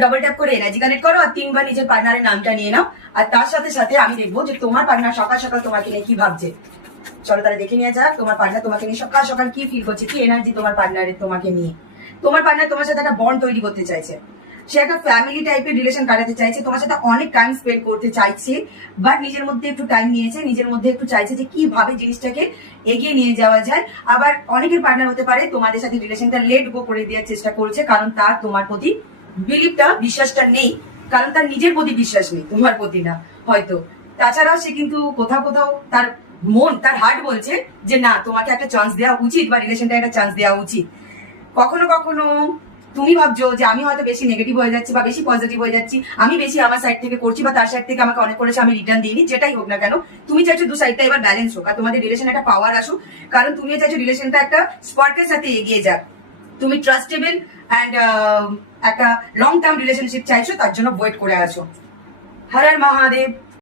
Double tap করে energy connect করো আর 3 বার নিজের পার্টনারের নামটা নিয়ে নাও। আর তার সাথে সাথে আমি দেখবো যে তোমার পার্টনার সকাল সকাল তোমাকে নিয়ে কি ভাবছে। চলো তাহলে দেখে নিয়ে যাক তোমার পার্টনার তোমাকে নিয়ে সকাল সকাল কি ফিল করছে, কি এনার্জি তোমার পার্টনারের তোমাকে নিয়ে। তোমার পার্টনার তোমার সাথে একটা বন্ড তৈরি করতে চাইছে, সে একটা ফ্যামিলি টাইপের রিলেশন কাটাতে চাইছে, তোমার সাথে অনেক টাইম স্পেন্ড করতে চাইছে, বাট নিজের মধ্যে একটু টাইম নিয়েছে, নিজের মধ্যে একটু চাইছে যে কিভাবে জিনিসটাকে এগিয়ে নিয়ে যাওয়া যায়। আবার অনেকের পার্টনার হতে পারে তোমাদের সাথে রিলেশনটা লেট গো করে দেওয়ার চেষ্টা করছে, কারণ তার তোমার প্রতি বিলিভটা, বিশ্বাসটা নেই, কারণ তার নিজের প্রতি বিশ্বাস নেই, তোমার প্রতি না হয়তো। তাছাড়াও সে কিন্তু কোথাও কোথাও তার মন, তার হার্ট বলছে যে না, তোমাকে একটা চান্স দেওয়া উচিত বা রিলেশনটা একটা চান্স দেওয়া উচিত। কখনো কখনো তুমি ভাবছো যে আমি হয়তো বেশি নেগেটিভ হয়ে যাচ্ছি বা বেশি পজিটিভ হয়ে যাচ্ছি, আমি বেশি আমার সাইড থেকে করছি বা তার সাইড থেকে আমাকে অনেক করেছে, আমি রিটার্ন দিইনি। যেটাই হোক না কেন, তুমি চাইছো দু সাইডটা এবার ব্যালেন্স হোক আর তোমাদের রিলেশন একটা পাওয়ার আসুক, কারণ তুমি চাইছো রিলেশনটা একটা স্পার্কের সাথে এগিয়ে যাক। তুমি ট্রাস্টেবল অ্যান্ড একটা লং টার্ম রিলেশনশিপ চাইছো, তার জন্য ওয়েট করে আছো। হর হর মহাদেব।